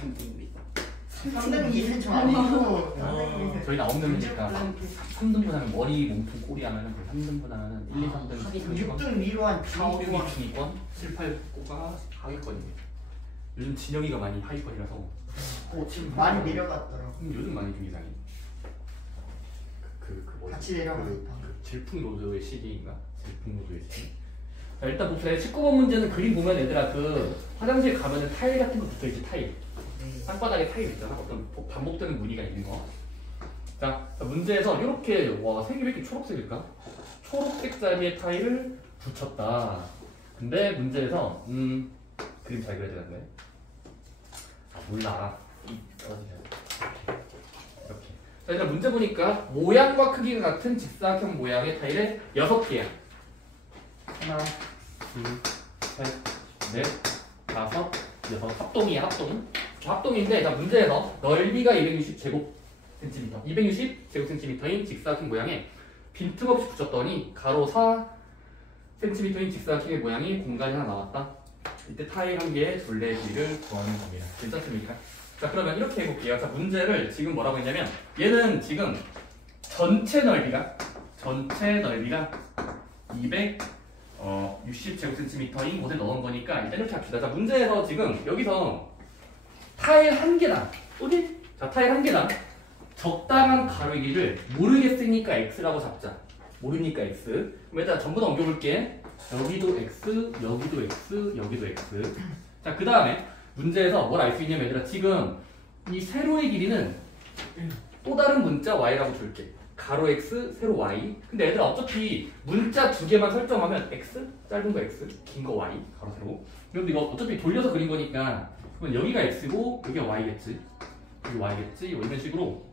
3등분이 좀 아니고 저희는 9등분이니까 3등분 하면 머리, 몸통, 꼬리 하면은 3등분 하면은 1, 2, 3등 6등 위로 한 4, 5, 6이 중위권, 7, 8, 9가 하위권입니다. 요즘 진영이가 많이 하위권이라서 지금 많이 내려갔더라고. 요즘 많이 좀 이상해. 같이 내려가니까. 질풍노도의 시기인가? 질풍노도의 시기. 자, 일단 봅시다. 19번 문제는 그림 보면 얘들아 그 화장실 가면은 타일 같은 거 붙어있지. 타일. 땅바닥에 타일 있잖아. 어떤 반복되는 무늬가 있는 거. 자, 문제에서 이렇게 와 색이 왜 이렇게 초록색일까? 초록색 자리에 타일을 붙였다. 근데 문제에서 그림 잘 그려야 되는데. 몰라. 이렇게. 자, 일단 문제 보니까 모양과 크기가 같은 직사각형 모양의 타일에 6개야. 하나, 둘, 셋, 넷, 다섯, 여섯. 합동이야, 합동. 합동인데, 자, 문제에서 넓이가 260제곱센티미터, 260제곱센티미터인 직사각형 모양에 빈틈없이 붙였더니 가로 4cm인 직사각형의 모양이 공간이 하나 나왔다. 이때 타일 한 개의 둘레 길이를 구하는 겁니다. 괜찮습니까? 자, 그러면 이렇게 해볼게요. 자, 문제를 지금 뭐라고 했냐면 얘는 지금 전체 넓이가 260제곱센티미터인 곳에 넣은 거니까 일단 이렇게 합시다. 자, 문제에서 지금 여기서 타일 한 개당, 어디? 자, 타일 한 개당 적당한 가로의 길이를 모르겠으니까 x라고 잡자. 모르니까 x. 그럼 일단 전부 다 옮겨볼게. 여기도 x, 여기도 x, 여기도 x. 자, 그 다음에 문제에서 뭘 알 수 있냐면 얘들아 지금 이 세로의 길이는 또 다른 문자 y라고 줄게. 가로 x, 세로 y. 근데 얘들아 어차피 문자 두 개만 설정하면 x, 짧은 거 x, 긴 거 y, 가로 세로. 그런데 이거 어차피 돌려서 그린 거니까 그럼 여기가 x고 여기가 y겠지. 여기 y겠지. 이런 식으로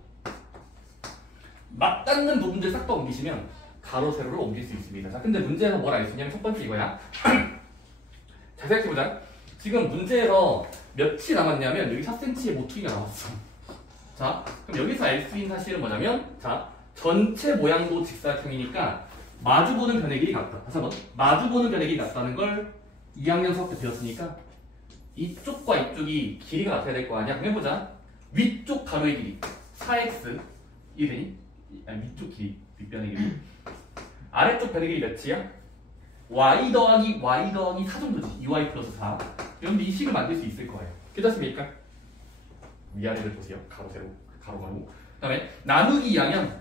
맞닿는 부분들 싹 다 옮기시면 가로 세로를 옮길 수 있습니다. 자, 근데 문제에서 뭘 알 수 있냐면 첫 번째 이거야. 자, 생각해보자. 지금 문제에서 몇이 남았냐면 여기 4cm의 모퉁이가 나왔어. 자, 그럼 여기서 알 수 있는 사실은 뭐냐면 자, 전체 모양도 직사각형이니까 마주보는 변의 길이 같다. 다시 한번 마주보는 변의 길이 같다는 걸 2학년 수업 때 배웠으니까 이쪽과 이쪽이 길이가 같아야 될 거 아니야? 그럼 해보자. 위쪽 가로의 길이 4x 이되니? 아니 위쪽 길이 윗변의 길이 아래쪽 변의 길이 몇이야? y 더하기 4 정도지. 2y 플러스 4. 여러분들 이 식을 만들 수 있을 거예요. 괜찮습니까? 위아래를 보세요. 가로 세로 가로 가로. 그 다음에 나누기 2하면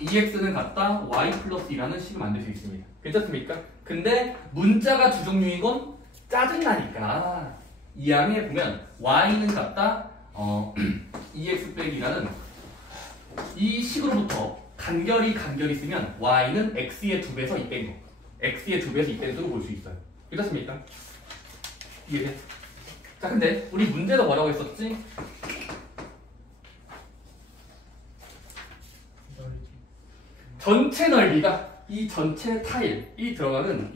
2x는 같다 y 플러스 2라는 식을 만들 수 있습니다. 괜찮습니까? 근데 문자가 두 종류인 건 짜증나니까 2항에 보면 y는 같다 2x 빼기 2라는 이 식으로부터 간결히 쓰면 y는 x의 2배에서 2 뺀 거. x의 2배에서 2 뺀 수로 볼 수 있어요. 괜찮습니까? 이해돼? 자, 근데 우리 문제도 뭐라고 했었지? 전체 넓이가 이 전체 타일이 들어가는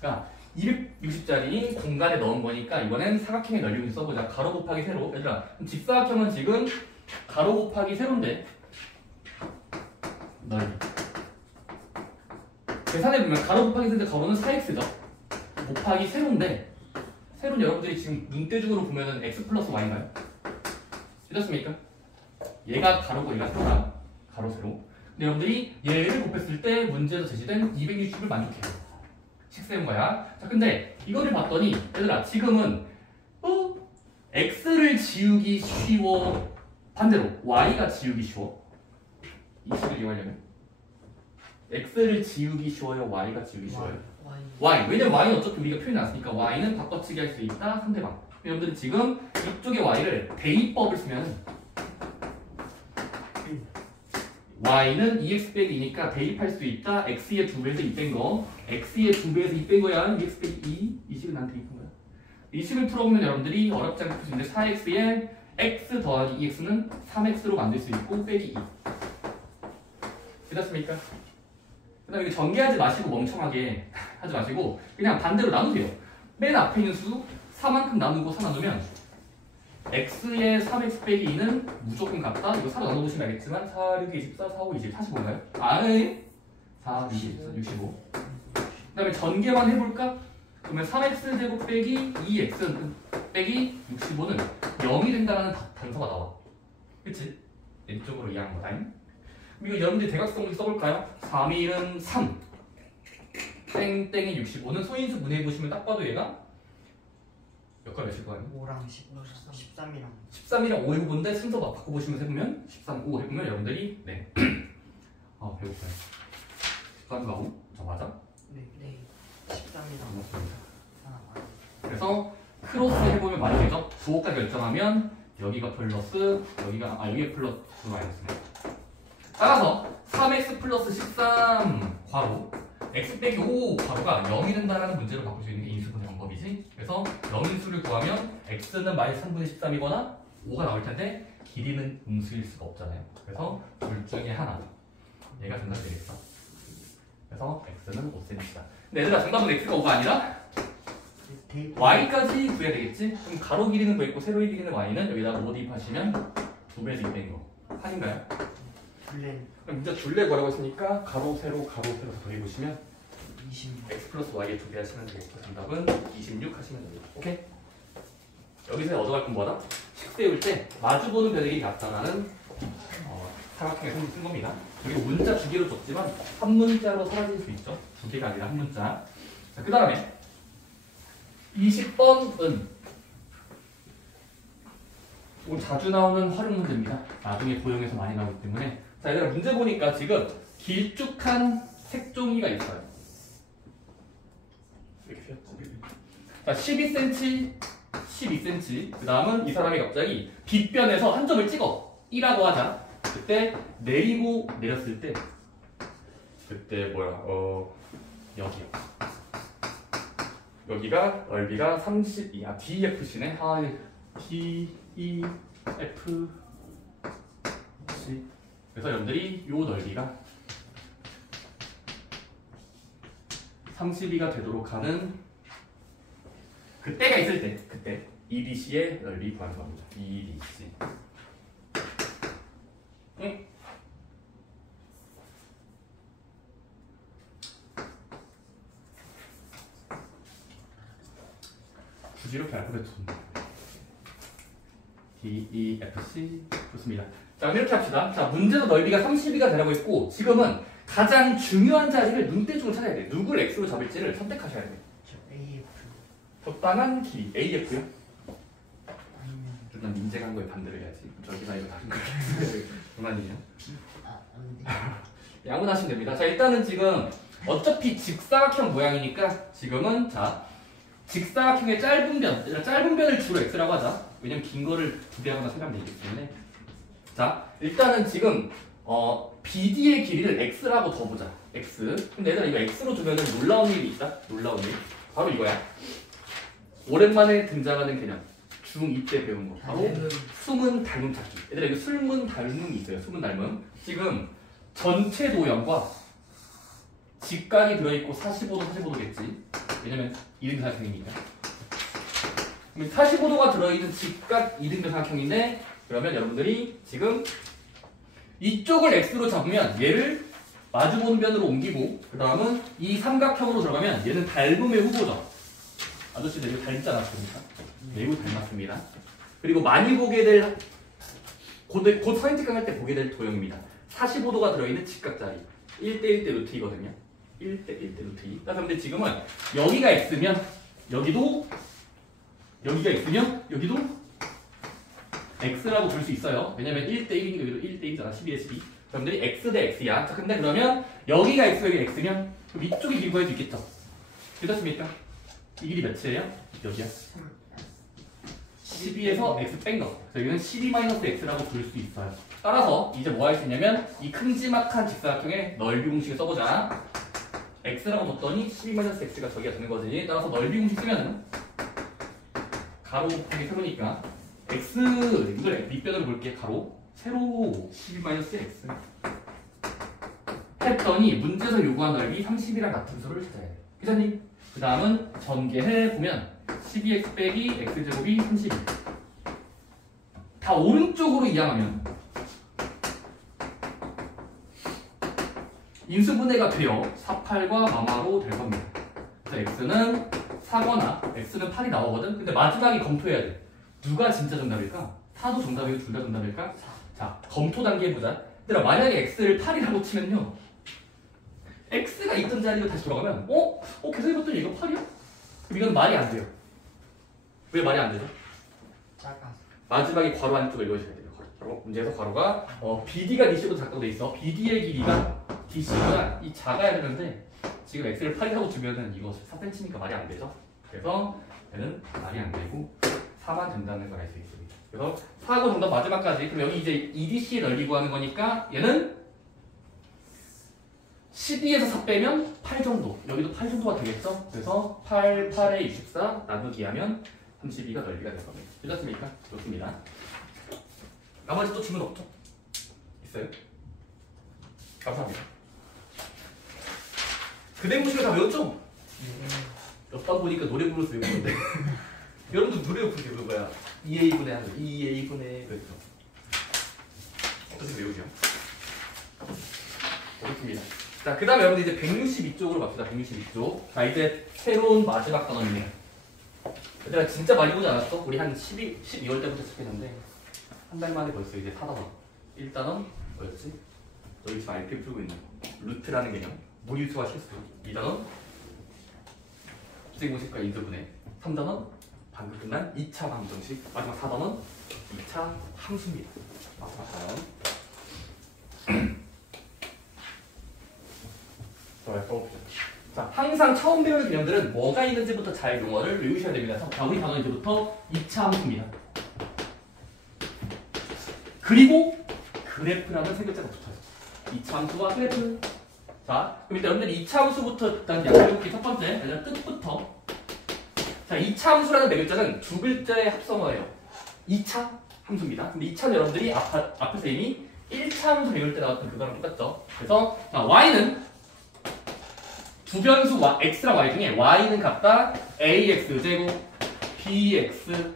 가 260짜리 공간에 넣은 거니까 이번엔 사각형의 넓이를 써보자. 가로 곱하기 세로. 얘들아, 직사각형은 지금 가로 곱하기 세로인데 넓이 계산해보면 가로 곱하기 세로인데 가로는 4x죠. 곱하기 세로인데 세로는 여러분들이 지금 눈대중으로 보면은 x 플러스 y인가요? 됐습니까? 얘가 가로고 얘가 세로다. 가로 세로. 근데 여러분들이 얘를 곱했을 때 문제에서 제시된 260을 만족해요. 식 세운 거야. 자, 근데 이거를 봤더니 얘들아 지금은 x를 지우기 쉬워. 반대로 y가 지우기 쉬워. 이 식을 이용하려면 x를 지우기 쉬워요. y가 지우기 쉬워요. y. 왜냐면 y는 어차피 우리가 표현이 났으니까 y는 바꿔치기 할 수 있다. 상대방. 여러분들은 지금 이쪽에 y를 대입법을 쓰면 y는 2x 빼기 2니까 대입할 수 있다. x의 2배에서 2 뺀 거. x의 2배에서 2 뺀 거야. 2x 빼기 2. 이 식을 난 대입한 거야. 이 식을 풀어보면 여러분들이 어렵지 않게 풀 수 있는데 4x에 x 더하기 2x는 3x로 만들 수 있고 빼기 2. 됐습니까? 그 다음에 전개하지 마시고 멍청하게 하지 마시고 그냥 반대로 나누세요. 맨 앞에 있는 수 4만큼 나누고 4 나누면 x의 3x 빼기 2는 무조건 같다. 이거 4로 나눠보시면 알겠지만 4, 6, 24, 4, 5, 20, 45인가요? 아니 4, 24, 65. 그 다음에 전개만 해볼까? 그러면 3x제곱 빼기 2x 빼기 65는 0이 된다는 단서가 나와. 그치? 왼쪽으로 이해한 거다. 그럼 이거 여러분들이 대각선으로 써볼까요? 3일은 3 땡땡이 65는 소인수 분해해보시면 딱 봐도 얘가 몇 가 몇일 거 아니에요? 5랑 13이랑 13이랑 5 해보는데 순서 바꿔보시면서 해보면 13, 5 해보면 여러분들이 네. 아 배고파요. 13과 5? 저 맞아? 네 13이랑 맞습니다. 하나 맞아. 그래서 크로스 해보면 많이 되죠? 부호가 결정하면 여기가 플러스 여기가 플러스 마이너스네. 따라서 3x 플러스 13 괄호 x 빼기 5 괄호가 0이 된다는 문제로 바꿀 수 있는 게 인수분해 방법이지. 그래서 영인수를 구하면 x는 마이너스 3분의 13이거나 5가 나올 텐데 길이는 음수일 수가 없잖아요. 그래서 둘 중에 하나 얘가 정답이 되겠어. 그래서 x는 5cm다. 근데 얘들아 정답은 x가 5가 아니라 y까지 구해야 되겠지? 그럼 가로 길이는 구했고 세로의 길이는 y는 여기다가 5 대입하시면 2배에서 2배인 거 확인가요? 둘레 그럼 문제 둘레 구하라고 했으니까 가로 세로 더해보시면 20 x 플러스 y에 2배 하시면 되겠고 정답은 26 하시면 됩니다. 오케이? 여기서 얻어갈 건 뭐다? 식 세울 때 마주보는 변액이 같다라는 사각형의 성질 쓴 겁니다. 그리고 문자 두 개로 줬지만 한 문자로 사라질 수 있죠. 두 개가 아니라 한 문자. 자, 그 다음에 20번은 조금 자주 나오는 활용 문제입니다. 나중에 고용에서 많이 나오기 때문에. 자, 얘들아 문제 보니까 지금 길쭉한 색종이가 있어요. 이렇게 펴였지. 자, 12cm, 12cm. 그 다음은 이 사람이 갑자기 빗변에서 한 점을 찍어. 1라고 하자. 그때 내리고 내렸을 때 그때 여기요. 여기가 넓이가 32. DEFC네. DEFC. 그래서 여러분들이 요 넓이가 32가 되도록 하는 그때가 있을 때 그때 EBC의 넓이 구하는 겁니다. EBC. 응? 굳이 이렇게 알파벳 좋습니다. DEFC 좋습니다. 자, 그럼 이렇게 합시다. 자, 문제도 넓이가 32가 되라고 했고 지금은 가장 중요한 자리를 눈대중으로 찾아야 돼. 누굴 x로 잡을지를 선택하셔야 돼. AF 적당한 길이 AF요. 아니면 일단 민재가 한 거에 반대를 해야지. 저기가 이거 다른 거예요. 그만이에요. 아닌데 양분하시면 됩니다. 자, 일단은 지금 어차피 직사각형 모양이니까 지금은 자 직사각형의 짧은 변을 주로 x라고 하자. 왜냐면 긴 거를 두 배 하거나 세 배 하면 되기 때문에. 자, 일단은 지금 BD의 길이를 x라고 더 보자. x. 근데 얘들아 이거 x로 두면은 놀라운 일이 있다. 놀라운 일. 바로 이거야. 오랜만에 등장하는 개념. 중2 때 배운 거. 바로 수문 닮음 찾기. 얘들아 이거 술문 닮음이 있어요. 수문 닮음. 지금 전체 도형과 직각이 들어있고 45도, 45도겠지. 왜냐면 이등변사각형이니까. 그럼 45도가 들어있는 직각 이등변사각형인데 그러면 여러분들이 지금 이쪽을 x로 잡으면 얘를 마주보는 변으로 옮기고 그 다음은 이 삼각형으로 들어가면 얘는 닮음의 후보죠. 아저씨들 이거 닮지 않았습니까? 매우 닮았습니다. 그리고 많이 보게 될 곧 서인특강 할 때 보게 될 도형입니다. 45도가 들어있는 직각자리 1대1대 루트 2거든요. 1대1대 루트 2. 그런데 지금은 여기가 x면 여기도 여기가 x면 여기도 x라고 볼 수 있어요. 왜냐면 1대1이니까 여기도 1대1이잖아. 12대 12. 여러분들이 x 대 x야. 자, 근데 그러면 여기가 x, 여기가 x면 그럼 이쪽이 길이 구할 수 있겠죠? 괜찮습니까? 이 길이 몇이에요? 여기야. 12에서 x 뺀 거. 그래서 여기는 12-x라고 부를 수 있어요. 따라서 이제 뭐 할 수 있냐면 이 큼지막한 직사각형의 넓이 공식을 써보자. x라고 뒀더니 12-x가 저기가 되는 거지. 따라서 넓이 공식 쓰면은 가로 곱하기 세로니까 x 이걸 밑변으로 볼게. 가로 세로 12-x 했더니 문제에서 요구한 넓이 30이랑 같은 수를 찾아야 돼. 기자님 그 다음은 전개해 보면 12x 빼기 x제곱이 32. 다 오른쪽으로 이항하면 인수분해가 돼요. 48과 마마로 될 겁니다. 그래서 x는 4거나 x는 8이 나오거든. 근데 마지막에 검토해야 돼. 누가 진짜 정답일까? 4도 정답이고 둘 다 정답일까? 자, 검토 단계 해보자. 얘들아, 만약에 x를 8이라고 치면요, x가 있던 자리로 다시 돌아가면 계산해봤더니 이거 8이야? 그럼 이건 말이 안 돼요. 왜 말이 안 되죠? 작아서. 마지막에 괄호 안쪽을 읽어주셔야 돼요. 괄호. 문제에서 괄호가 BD가 DC보다 작다고 돼 있어. BD의 길이가 DC보다 이 작아야 되는데 지금 x를 8이라고 주면은 이거 4cm니까 말이 안 되죠. 그래서 얘는 말이 안 되고 4만 된다는 걸 알 수 있습니다. 그래서 4하고 정답 마지막까지. 그럼 여기 이제 EDC의 넓이 구하는 거니까 얘는 12에서 4 빼면 8 정도. 여기도 8 정도가 되겠죠? 그래서 8, 8에 24 나누기 하면 32가 넓이가 될 겁니다. 괜찮습니까? 좋습니다. 나머지 또 질문 없죠? 있어요? 감사합니다. 그대무식을 다 외웠죠? 옆방 보니까 노래 부르면서 외우는데 여러분도 노래 부르게 그거 뭐야? 2A분의 하는 2A분의 그랬죠? 어떻게 외우죠? 좋습니다. 자, 그 다음에 여러분들 이제 162쪽으로 갑시다. 162쪽. 자, 이제 새로운 마지막 단원입니다. 얘들아, 진짜 많이 보지 않았어? 우리 한 12월 때부터 시작했는데 한 달 만에 벌써 이제 4단원. 1단원 뭐였지? 너희 지금 RPM 풀고 있는 거. 루트라는 개념. 무리수와 실수. 2단원 수직모식과 인수분해. 3단원 방금 끝난 2차 방정식. 마지막 4단원 2차 함수입니다. 마지막 단원. 좋아요. 써봅시다. 자, 항상 처음 배우는 개념들은 뭐가 있는지부터 잘 용어를 외우셔야 됩니다. 자, 우리 단원 이제부터 2차 함수입니다. 그리고 그래프라는 세 글자가 붙어요. 2차 함수와 그래프. 자, 그럼 일단 여러분들이 2차 함수부터 일단 약해볼게요. 첫 번째, 일단 뜻부터. 자, 2차 함수라는 네 글자는 두 글자의 합성어예요. 2차 함수입니다. 근데 2차는 여러분들이 앞에서 이미 1차 함수 배울 때 나왔던 그거랑 똑같죠. 그래서 자, y는 두 변수 x랑 y 중에 y는 같다 ax 제곱 bx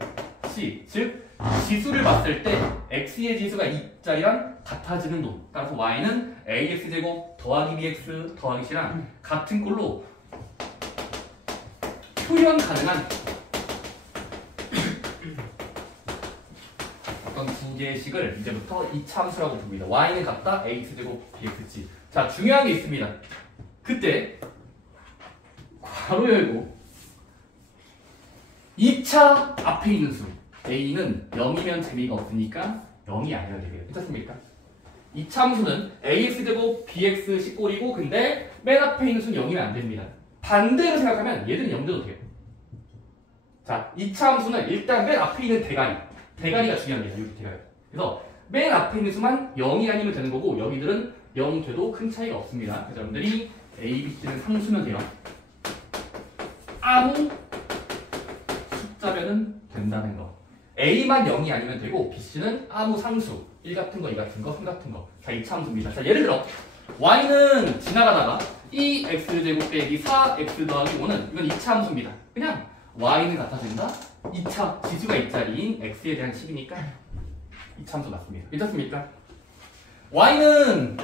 c, 즉 지수를 봤을 때 x의 지수가 2짜리랑 같아지는 놈. 따라서 y는 ax 제곱 더하기 bx 더하기 c랑 같은 꼴로 표현 가능한 어떤 두 개의 식을 이제부터 2차 함수라고 부릅니다. y는 같다 ax 제곱 bx c. 자, 중요한 게 있습니다. 그때 괄호 열고 2차 앞에 있는 수 a는 0이면 재미가 없으니까 0이 아니어야 되겠네요. 괜찮습니까? 2차 함수는 ax제곱 bx 식꼴이고 근데 맨 앞에 있는 수는 0이면 안 됩니다. 반대로 생각하면 얘들은 0 돼도 돼요. 자, 2차 함수는 일단 맨 앞에 있는 대가리가 중요합니다. 여기 대가리. 그래서 맨 앞에 있는 수만 0이 아니면 되는 거고 여기들은 0 돼도 큰 차이가 없습니다. 그래서 여러분들이 a, b, c는 상수면 돼요. 아무 숫자면은 된다는 거. a만 0이 아니면 되고 bc는 아무 상수 1 같은 거, 2 같은 거, 3 같은 거. 자, 2차 함수입니다. 자, 예를 들어 y는 지나가다가 2x제곱 빼기 4x 더하기 5는 이건 2차 함수입니다. 그냥 y는 같아진다. 2차 지수가 2짜리인 x에 대한 식이니까 2차 함수 맞습니다. 괜찮습니까? y는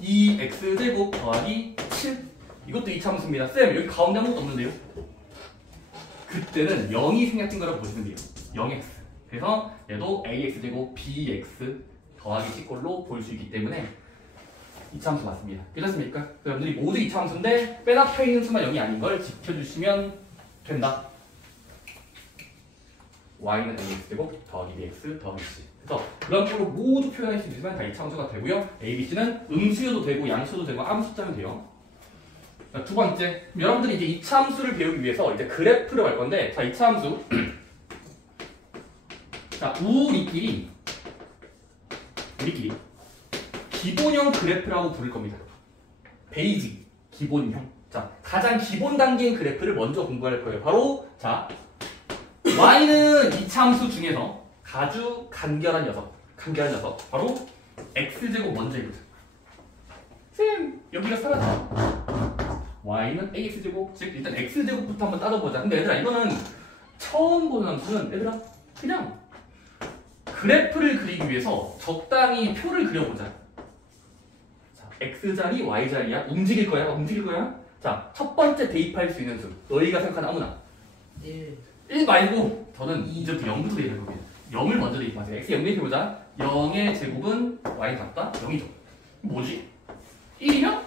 2x제곱 더하기 7 이것도 2차 함수입니다. 쌤, 여기 가운데 아무것도 없는데요? 그때는 0이 생략된 거라고 보시면 돼요. 0x. 그래서 얘도 ax제곱 bx 더하기 c꼴로 볼 수 있기 때문에 2차 함수 맞습니다. 괜찮습니까? 여러분들이 모두 2차 함수인데 맨 앞에 있는 수만 0이 아닌 걸 지켜주시면 된다. y는 ax제곱 더하기 bx 더하기 c. 그래서 그런 걸로 모두 표현할 수 있지만 다 2차 함수가 되고요. a, b, c는 음수여도 되고 양수여도 되고 아무 숫자면 돼요. 자, 두 번째, 여러분들이 이제 2차 함수를 배우기 위해서 이제 그래프를 할 건데, 자, 2차 함수. 자, 우리끼리 기본형 그래프라고 부를 겁니다. 베이직, 기본형. 자, 가장 기본 단계인 그래프를 먼저 공부할 거예요. 바로, 자, y는 2차 함수 중에서 아주 간결한 녀석. 바로 x제곱 먼저 해보자. 쌤, 여기가 사라져. y는 ax제곱, 즉 일단 x제곱부터 한번 따져보자. 근데 얘들아, 이거는 처음 보는 함수는 얘들아 그냥 그래프를 그리기 위해서 적당히 표를 그려보자. 자, x자리, y자리야. 움직일 거야? 자, 첫 번째 대입할 수 있는 수. 너희가 생각하는 아무나. 1 말고 저는 이제부터 0부터 대입할 겁니다. 0을 먼저 대입하세요. x 0 대입해보자. 0의 제곱은 y 같다? 0이죠. 뭐지? 1이면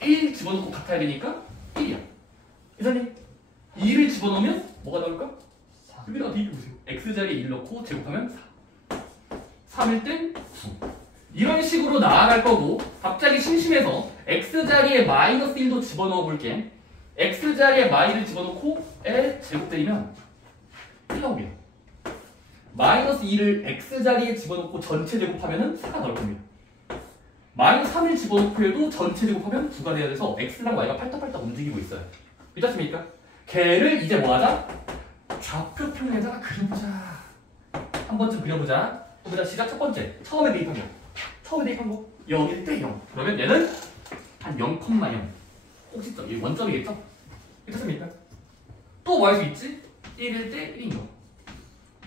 1 집어넣고 같아야 되니까 1이야. 이사님 2를 집어넣으면 뭐가 나올까? 여기다가 대입해보세요. x자리에 1 넣고 제곱하면 4. 3일 땐 9. 이런 식으로 나아갈 거고 갑자기 심심해서 x자리에 마이너스 1도 집어넣어 볼게. x자리에 마이를 집어넣고 에 제곱되면 1 나옵니다. 마이너스 2를 x자리에 집어넣고 전체 제곱하면 4가 나올 겁니다. 마이너스 3을 집어넣고 해도 전체 제곱하면 9가 돼야 돼서 x랑 y가 팔딱팔딱 움직이고 있어요. 괜찮습니까? 걔를 이제 뭐하자? 좌표평에다가 그려보자. 한 번쯤 그려보자. 보자. 시작 첫 번째. 처음에 대입한 거. 처음에 대입한 거. 0일 때 0. 그러면 얘는 한 0,0. 꼭지점. 이 원점이겠죠? 괜찮습니까? 또 뭐 할 수 있지? 1일 때 1인 거.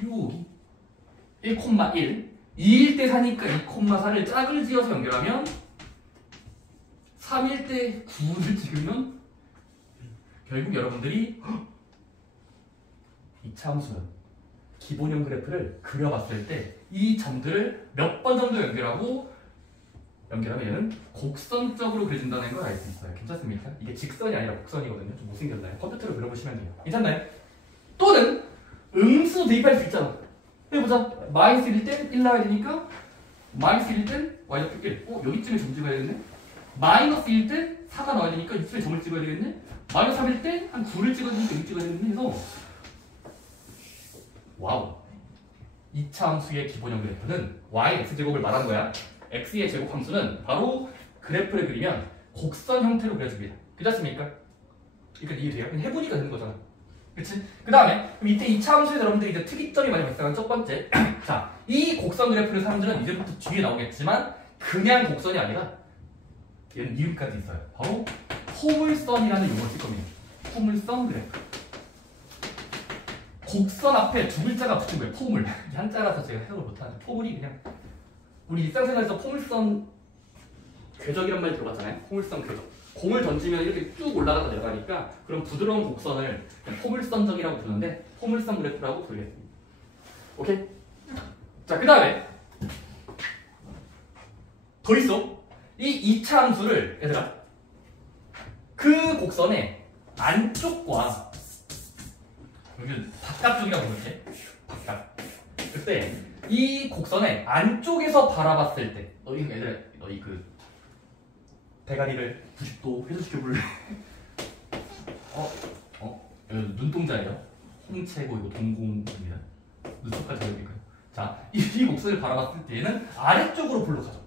여기 1,1. 2일 때 4니까 2,4를 짝을 지어서 연결하면 3일 때 9를 찍으면 결국 여러분들이 이차함수는 기본형 그래프를 그려봤을 때 이 점들을 몇 번 정도 연결하면 얘는 곡선적으로 그려진다는 걸 알 수 있어요. 괜찮습니까? 이게 직선이 아니라 곡선이거든요. 좀 못생겼나요? 컴퓨터로 그려보시면 돼요. 괜찮나요? 또는 음수 대입할 수 있잖아. 해보자. 마이너스 1일 땐 1 나와야 되니까 마이너스 1일 땐 y좌표 1. 여기쯤에 점 찍어야 되겠네. 마이너스 1일 땐 4가 나와야 되니까 이쯤에 점을 찍어야 되겠네. 마이너스 3일 땐 한 9를 찍어야 되니까 여기 찍어야 되겠네. 해서 와우. 2차 함수의 기본형 그래프는 y x제곱을 말하는 거야. x의 제곱 함수는 바로 그래프를 그리면 곡선 형태로 그려줍니다. 그렇습니까? 그러니까 이해돼요? 그냥 해보니까 되는 거잖아. 그치? 그 다음에 이때 2차 함수에 여러분들이 이제 특이점이 많이 발생한 첫 번째. 자, 이 곡선 그래프를 사람들은 이제부터 뒤에 나오겠지만 그냥 곡선이 아니라 얘는 이름까지 있어요. 바로 포물선이라는 용어를 쓸 겁니다. 포물선 그래프. 곡선 앞에 두 글자가 붙은 거예요. 포물. 한자라서 제가 해석을 못하는데 포물이 그냥 우리 일상생활에서 포물선 궤적이란 말 들어봤잖아요. 포물선 궤적. 공을 던지면 이렇게 쭉 올라가다 내려가니까 그런 부드러운 곡선을 포물선적이라고 부르는데 포물선 그래프라고 부르겠습니다. 오케이? 자, 그 다음에 더 있어. 이 2차 함수를 얘들아 그 곡선의 안쪽과 여기 바깥쪽이라고 부르지? 바깥. 그때 이 곡선의 안쪽에서 바라봤을 때 너희 그 대가리를 90도 회전시켜볼래? 눈동자예요. 홍채고 이거 동공입니다. 눈썹까지 보여드릴까요? 자, 이 곡선을 바라봤을 때는 아래쪽으로 볼록하죠.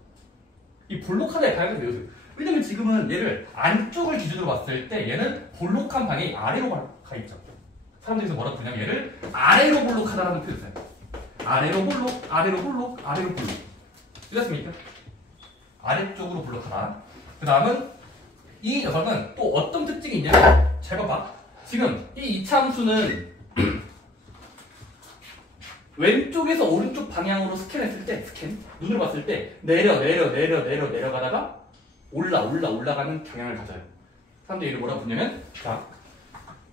이 볼록하다의 방향을 외우세요. 왜냐면 지금은 얘를 안쪽을 기준으로 봤을 때 얘는 볼록한 방향이 아래로 가 있죠. 사람들이 뭐라고 부르냐면 얘를 아래로 볼록하다라는 표현을 써요. 아래로 볼록, 아래로 볼록, 아래로 볼록. 이렇습니까? 아래쪽으로 볼록하다. 그 다음은 이 녀석은 또 어떤 특징이 있냐면 잘 봐봐. 지금 이 2차 함수는 왼쪽에서 오른쪽 방향으로 스캔했을 때 눈으로 봤을 때 내려가다가 올라가는 경향을 가져요. 사람들이 이걸 뭐라고 부르냐면 자,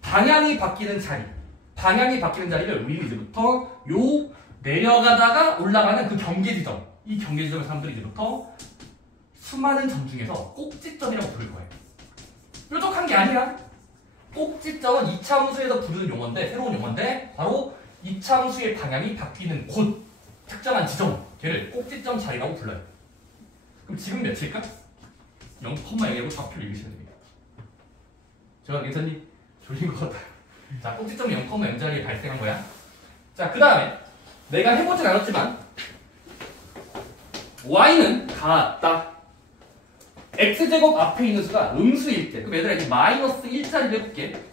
방향이 바뀌는 자리를 우리 이제부터 요 내려가다가 올라가는 그 경계 지점, 이 경계 지점을 사람들이 이제부터 수많은 점 중에서 꼭지점이라고 부를 거예요. 뾰족한 게 아니라 꼭지점은 2차 함수에서 부르는 용어인데 새로운 용어인데 바로 2차 함수의 방향이 바뀌는 곳, 특정한 지점, 걔를 꼭지점 자리라고 불러요. 그럼 지금 몇일까? 0,0이라고 좌표를 읽으시면 됩니다. 제가 괜찮니? 졸린 것 같아요. 자, 꼭지점이 0,0 자리에 발생한 거야. 자, 그 다음에 내가 해보진 않았지만 y는 같다. x제곱 앞에 있는 수가 음수일 때 그럼 얘들아 이제 마이너스 1자리를 해볼게.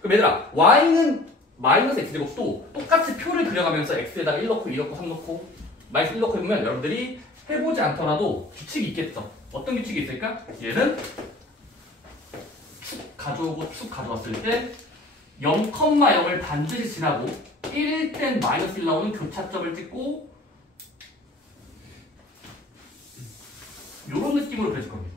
그럼 얘들아 y는 마이너스 x제곱도 똑같이 표를 그려가면서 x에다가 1 넣고 2 넣고 3 넣고 마이너스 1 넣고 해보면 여러분들이 해보지 않더라도 규칙이 있겠죠. 어떤 규칙이 있을까? 얘는 축 가져오고 축 가져왔을 때 0,0을 반드시 지나고 1일 땐 마이너스 1 나오는 교차점을 찍고 이런 느낌으로 그려질 겁니다.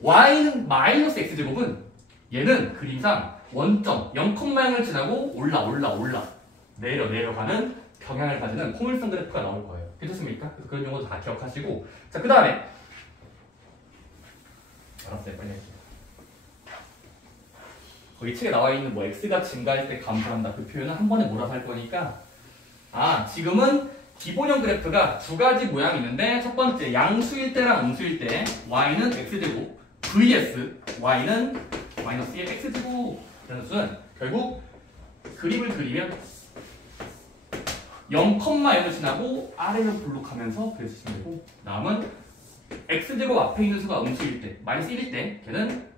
y는 마이너스 x제곱은 얘는 그림상 원점 0,0을 지나고 올라 내려가는 경향을 가지는 포물선 그래프가 나올 거예요. 괜찮습니까? 그래서 그런 용어도 다 기억하시고. 자, 그 다음에 알았어요. 빨리 할게요. 거기 책에 나와 있는 뭐 x가 증가할 때 감소한다 그 표현은 한 번에 몰아서 할 거니까. 지금은 기본형 그래프가 두 가지 모양이 있는데 첫 번째 양수일 때랑 음수일 때 y는 x제곱 vs y는 마이너스 1 x제곱이라는 수는 결국 그림을 그리면 0,0을 지나고 아래로 블록하면서 그려주시면 되고, 다음은 x제곱 앞에 있는 수가 음수일 때 마이너스 1일 때 걔는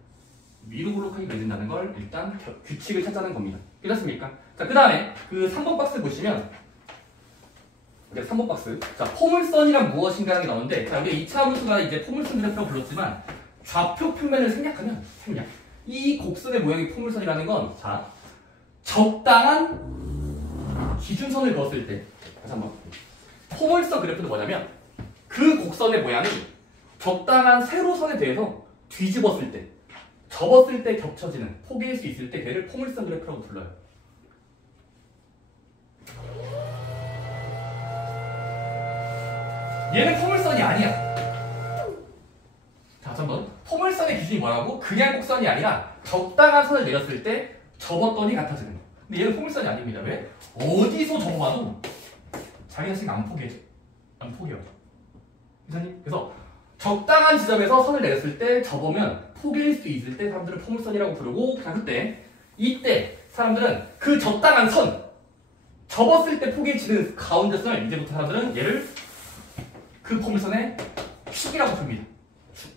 위로 블록하게 그려진다는 걸 일단 규칙을 찾자는 겁니다. 괜찮습니까? 자, 그 다음에 그 3번 박스 보시면 3번 박스. 자, 포물선이란 무엇인가라는 게 나오는데, 자, 여기 2차 함수가 이제 포물선 그래프라고 불렀지만 좌표 평면을 생략하면 이 곡선의 모양이 포물선이라는 건, 자, 적당한 기준선을 그었을 때, 다시 한번. 포물선 그래프는 뭐냐면 그 곡선의 모양이 적당한 세로선에 대해서 뒤집었을 때, 접었을 때 겹쳐지는, 포개일 수 있을 때 걔를 포물선 그래프라고 불러요. 얘는 포물선이 아니야. 자, 한번 포물선의 기준이 뭐라고? 그냥 곡선이 아니라 적당한 선을 내렸을 때 접었더니 같아지는 거. 근데 얘는 포물선이 아닙니다. 왜? 어디서 접어봐도 자기 자신 안 포개죠. 안 포개요. 이사님? 그래서 적당한 지점에서 선을 내렸을 때 접으면 포개일 수 있을 때 사람들은 포물선이라고 부르고, 자, 이때 사람들은 그 적당한 선, 접었을 때 포개지는 가운데 선을 이제부터 사람들은 얘를 그 포물선의 축이라고 부릅니다. 축.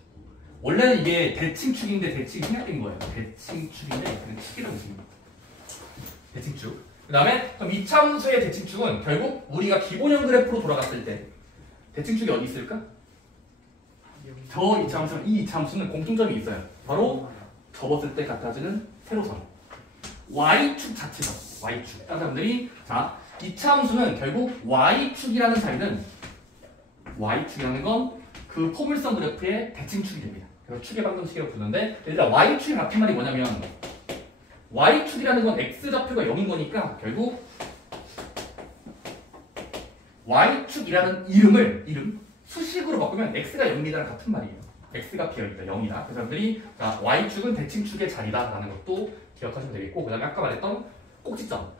원래는 이게 대칭축인데 대칭이 생략된 거예요. 대칭축인데 그냥 축이라고 부릅니다. 대칭축. 그 다음에 그럼 2차 함수의 대칭축은 결국 우리가 기본형 그래프로 돌아갔을 때 대칭축이 어디 있을까? 저 2차 함수는 이 2차 함수는 공통점이 있어요. 바로 접었을 때 같아지는 세로선. y축 자체죠. y축. 사람들이 자 2차 함수는 결국 y축이라는 사이는 y축이라는 건 그 포물선 그래프의 대칭축이 됩니다. 그래서 축의 방정식이라고 부르는데, 얘들아 y축의 같은 말이 뭐냐면 y축이라는 건 x좌표가 0인 거니까 결국 y축이라는 이름 수식으로 바꾸면 x가 0이다랑 같은 말이에요. x가 비어있다 0이다. 그 사람들이 자, y축은 대칭축의 자리다라는 것도 기억하시면 되겠고, 그 다음에 아까 말했던 꼭지점.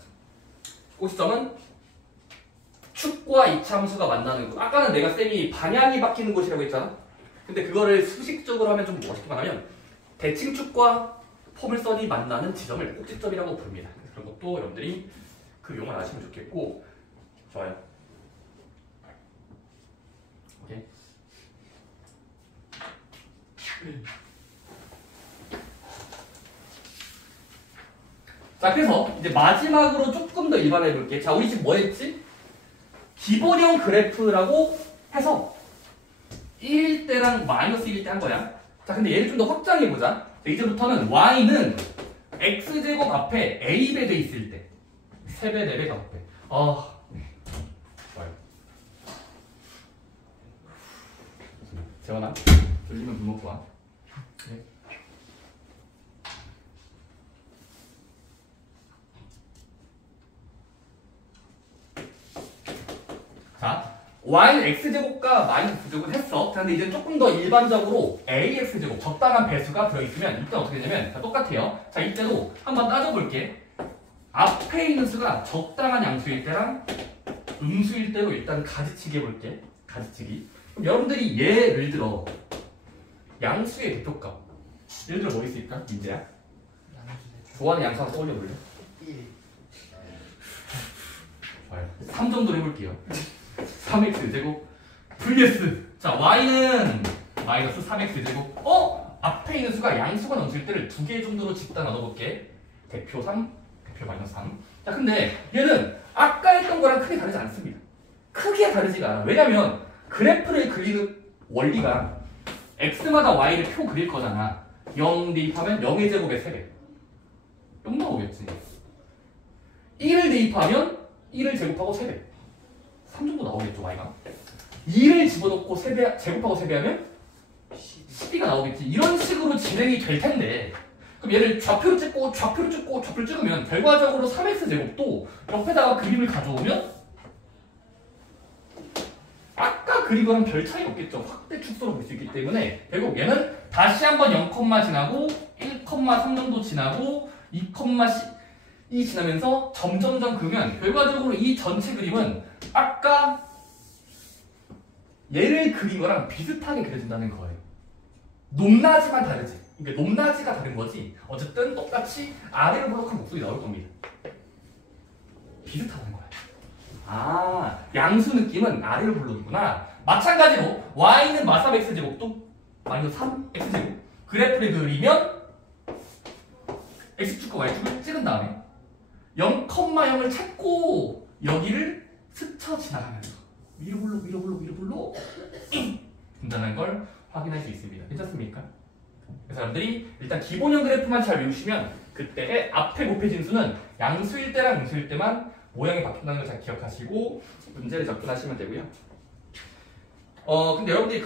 꼭지점은 축과 2차 함수가 만나는 곳. 아까는 내가 쌤이 방향이 바뀌는 곳이라고 했잖아. 근데 그거를 수식적으로 하면 좀 어떻게 말하면 대칭축과 포물선이 만나는 지점을 꼭지점이라고 부릅니다. 그런 것도 여러분들이 그 용어를 아시면 좋겠고. 좋아요. 오케이. 자, 그래서 이제 마지막으로 조금 더 일반화해 볼게. 자, 우리 지금 뭐 했지? 기본형 그래프라고 해서 1일 때랑 마이너스 1일 때 한 거야. 자, 근데 얘를 좀 더 확장해 보자. 이제부터는 y는 x제곱 앞에 a배 돼 있을 때 3배, 4배, 5배. 좋아요. 재원아, 졸리면 물 먹고 와. 네. 자, y는 x제곱과 마이너스 x제곱을 했어. 근데 이제 조금 더 일반적으로 ax제곱, 적당한 배수가 들어있으면 이때 어떻게 되냐면 자, 똑같아요. 자, 이때도 한번 따져볼게. 앞에 있는 수가 적당한 양수일 때랑 음수일 때로 일단 가지치기 해볼게. 가지치기. 그럼 여러분들이 예를 들어 양수의 대표값, 예를 들어 뭐 있을까? 민재야? 좋아하는 양수 한번 떠올려볼래? 3 정도로 해볼게요. 3x제곱 vs 자 y는 마이너스 3x제곱. 앞에 있는 수가 양수가 넘칠 때를 2개 정도로 집단 나눠볼게. 대표 3, 대표 마이너스 3. 자, 근데 얘는 아까 했던 거랑 크게 다르지 않습니다. 크게 다르지가 않아. 왜냐면 그래프를 그리는 원리가 x마다 y를 표 그릴 거잖아. 0 대입하면 0의 제곱의 3배. 0 나오겠지. 1을 대입하면 1을 제곱하고 3배. 3 정도 나오겠죠, y가. 2를 집어넣고 제곱하고 3배하면 12가 나오겠지. 이런 식으로 진행이 될 텐데, 그럼 얘를 좌표로 찍고 좌표로 찍고 좌표로 찍으면 결과적으로 3x제곱도 옆에다가 그림을 가져오면 아까 그린 별 차이 없겠죠. 확대 축소로 볼 수 있기 때문에 결국 얘는 다시 한번 0, 지나고 1,3 정도 지나고 2,2 지나면서 점점점 그으면 결과적으로 이 전체 그림은 아까 얘를 그린 거랑 비슷하게 그려진다는 거예요. 높낮이만 다르지. 그러니까 높낮이가 다른 거지. 어쨌든 똑같이 아래로 블록한 목소리 나올 겁니다. 비슷하다는 거야. 아, 양수 느낌은 아래로 블록이구나. 마찬가지로 y는 마삼 x제곱도 마이너스 3x제곱 그래프를 그리면 x축과 y축을 찍은 다음에 0,0을 찾고 여기를 스쳐 지나가면서 위로 블록 된다는 걸 확인할 수 있습니다. 괜찮습니까? 그래서 여러분들이 일단 기본형 그래프만 잘 외우시면 그때 앞에 곱해진 수는 양수일 때랑 음수일 때만 모양이 바뀐다는 걸 잘 기억하시고 문제를 접근하시면 되고요. 근데 여러분들이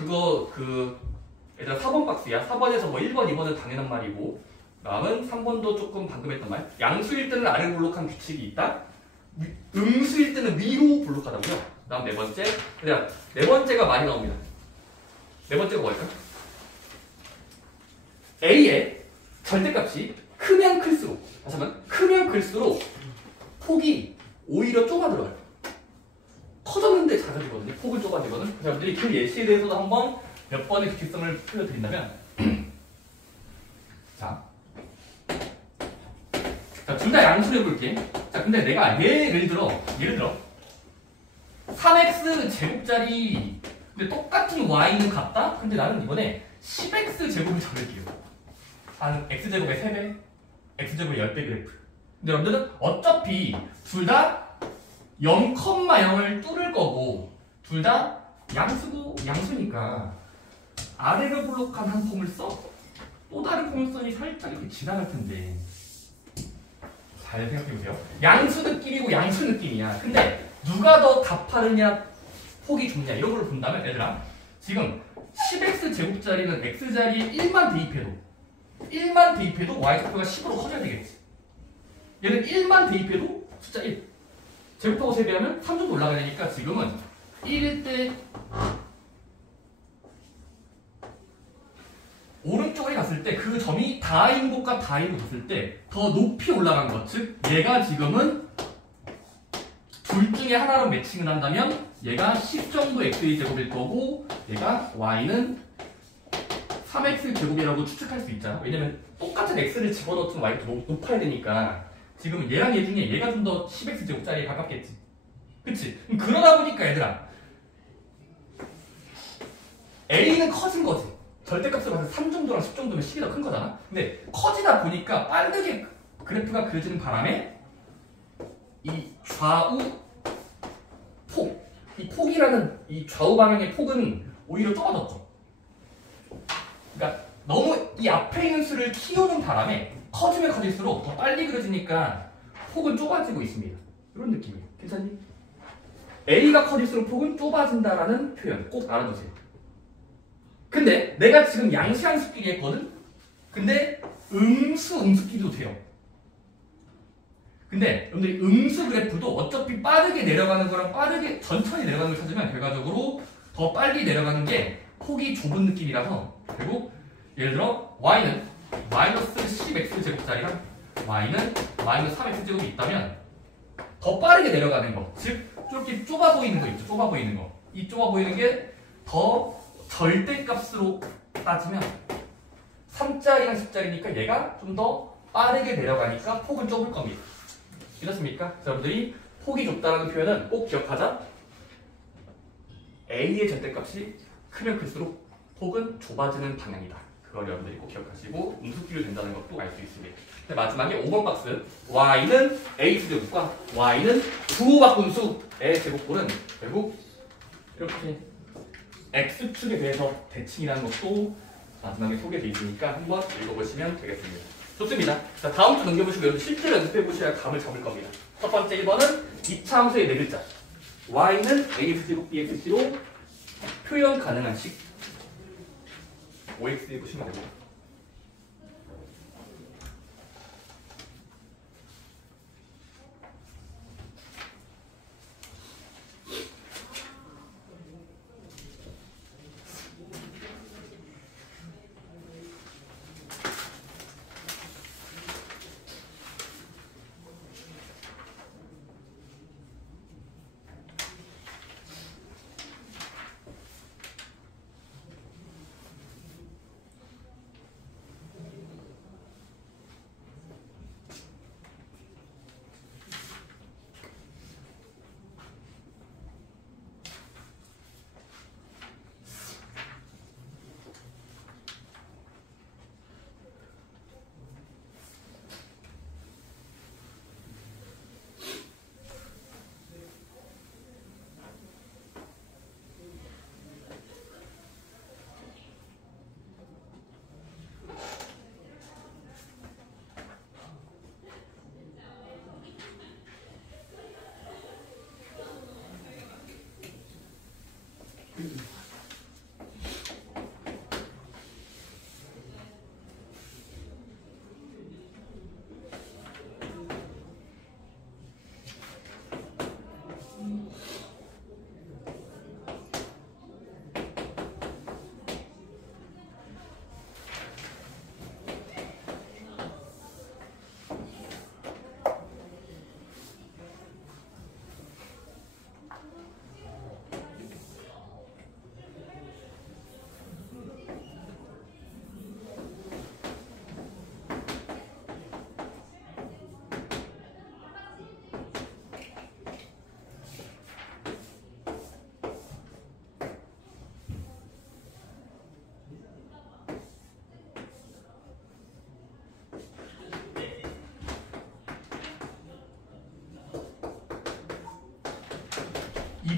얘들아 4번 박스야. 4번에서 뭐 1번, 2번은 당연한 말이고 다음은 3번도 조금 방금 했던 말. 양수일 때는 아래로 블록한 규칙이 있다. 음수일 때는 위로 블록하다고요. 다음 네 번째. 네 번째가 많이 나옵니다. 네 번째가 뭘까? A의 절대값이 크면 클수록, 다시 한번 크면 클수록 폭이 오히려 좁아들어요. 커졌는데 작아지거든요. 폭을 좁아지거든. 그래서 여러분들이 그 예시에 대해서도 한번 몇 번의 규칙성을 풀어드린다면 자, 둘 다 양수를 해볼게. 자, 근데 내가 예를 들어 3x 제곱짜리 근데 똑같은 y는 같다? 근데 나는 이번에 10x 제곱을 잡을게요. 한 x제곱의 3배, x제곱의 10배 그래프. 근데 여러분들은 어차피 둘 다 0,0을 뚫을 거고 둘 다 양수니까 아래로 블록한 한 폼을 써? 또 다른 폼선이 살짝 이렇게 지나갈 텐데 잘 생각해보세요. 양수 느낌이고 양수 느낌이야. 근데 누가 더 가파르냐 폭이 좁냐 이런 걸 본다면 얘들아 지금 10x 제곱짜리는 x자리에 1만 대입해도 y좌표가 10으로 커져야 되겠지. 얘는 1만 대입해도 숫자 1 제곱하고 세배하면 3 정도 올라가야 되니까 지금은 1일 때 오른쪽에 갔을 때 그 점이 다인 곳과 다인 곳 갔을 때 더 높이 올라간 것. 즉 얘가 지금은 둘 중에 하나로 매칭을 한다면 얘가 10 정도 x의 제곱일 거고 얘가 y는 3x 제곱이라고 추측할 수 있잖아. 왜냐면 똑같은 x를 집어넣었지만 y가 더 높아야 되니까 지금 얘랑 얘 중에 얘가 좀 더 10x 제곱짜리에 가깝겠지. 그치? 그러다 보니까 얘들아 a는 커진 거지. 절대값으로 봐서 3 정도랑 10 정도면 10이 더 큰 거잖아. 근데 커지다 보니까 빠르게 그래프가 그려지는 바람에 이 좌우 폭, 이 폭이라는 이 좌우 방향의 폭은 오히려 좁아졌죠. 그러니까 너무 이 앞에 있는 수를 키우는 바람에 커지면 커질수록 더 빨리 그려지니까 폭은 좁아지고 있습니다. 이런 느낌이에요. 괜찮니? A가 커질수록 폭은 좁아진다라는 표현 꼭 알아두세요. 근데 내가 지금 양수끼리 했거든? 근데 음수끼리도 돼요. 근데 여러분들이 음수 그래프도 어차피 빠르게 내려가는 거랑 빠르게 천천히 내려가는 걸 찾으면 결과적으로 더 빨리 내려가는 게 폭이 좁은 느낌이라서 결국 예를 들어 y는 마이너스 10x 제곱짜리랑 y는 마이너스 3x 제곱이 있다면 더 빠르게 내려가는 거, 즉 이렇게 좁아 보이는 거 있죠. 좁아 보이는 거. 이 좁아 보이는 게 더 절대값으로 따지면 3짜리랑 10짜리니까 얘가 좀 더 빠르게 내려가니까 폭은 좁을 겁니다. 이렇습니까? 여러분들이 폭이 좁다는 표현은 꼭 기억하자. A의 절대값이 크면 클수록 폭은 좁아지는 방향이다. 그걸 여러분들이 꼭 기억하시고 음수끼리 된다는 것도 알 수 있습니다. 마지막에 5번 박스 y는 a제곱과 y는 부호바꾼수의 제곱꼴은 결국 이렇게 x축에 대해서 대칭이라는 것도 마지막에 소개되어 있으니까 한번 읽어보시면 되겠습니다. 좋습니다. 자, 다음 주 넘겨보시고 여러분 실제로 연습해보셔야 감을 잡을 겁니다. 첫 번째 1번은 2차 함수의 네 글자 y는 ax제곱 bxc로 표현 가능한 식 5x 해보시면 됩니다.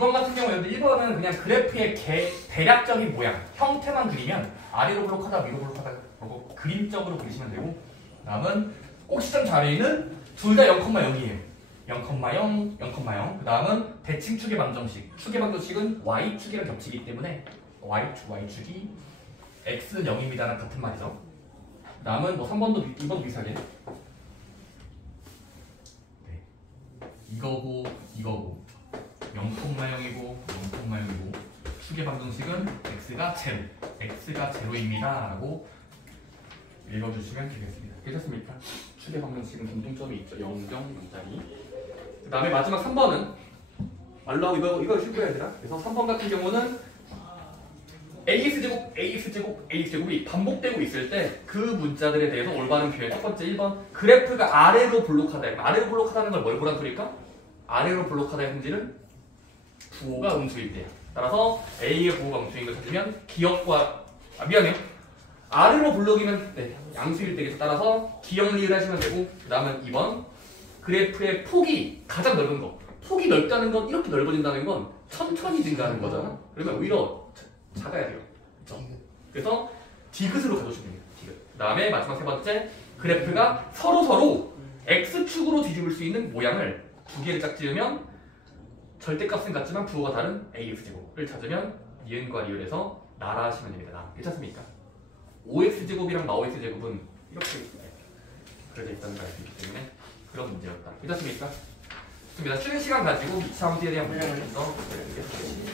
2번 같은 경우에도 1번은 그냥 그래프의 대략적인 모양, 형태만 그리면 아래로 블록하다 위로 블록하다 그림적으로 그리시면 되고 다음은 꼭지점 자리는 둘 다 0,0이에요. 0,0, 0,0. 그 다음은 대칭 축의 방정식. 축의 방정식은 y축이랑 겹치기 때문에 y축이 x는 0입니다랑 같은 말이죠. 그 다음은 뭐 3번도 2번도 비슷하게 네. 이거고 0,0이고 0,0이고 축의 방정식은 x가 제로입니다 라고 읽어주시면 되겠습니다. 괜찮습니까? 축의 방정식은 공통점이 있죠. 0, 0짜리. 그 다음에 마지막 3번은 말로 이거 실수해야 되나? 그래서 3번 같은 경우는 AX제곱이 반복되고 있을 때 그 문자들에 대해서 올바른 표현. 첫 번째 1번 그래프가 아래로 블록하다. 아래로 블록하다는 걸 뭘 보란 소리일까? 아래로 블록하다의 성질은 부호가 음수일 때야. 따라서 A의 부호가 음수인 걸 찾으면 기억과 미안해요. 아래로 블록이면 네, 양수일 때겠죠. 따라서 기억리을 하시면 되고 그 다음은 2번 그래프의 폭이 가장 넓은 거. 폭이 넓다는 건 이렇게 넓어진다는 건 천천히 증가하는 거잖아. 그러면 오히려 작아야 돼요. 그렇죠? 그래서 디귿으로 가져오시면 됩니다. 디귿. 그 다음에 마지막 세 번째 그래프가 서로 X축으로 뒤집을 수 있는 모양을 두 개를 짝 지으면 절대값은 같지만 부호가 다른 AX제곱을 찾으면 니은과 리을에서 나라 하시면 됩니다. 나. 괜찮습니까? OX제곱이랑 마OX제곱은 이렇게 그려져 있다는 걸 알 수 있기 때문에 그런 문제였다. 괜찮습니까? 좋습니다. 쉬는 시간 가지고 2차 함수에 대한 문제를 좀 더 드리겠습니다.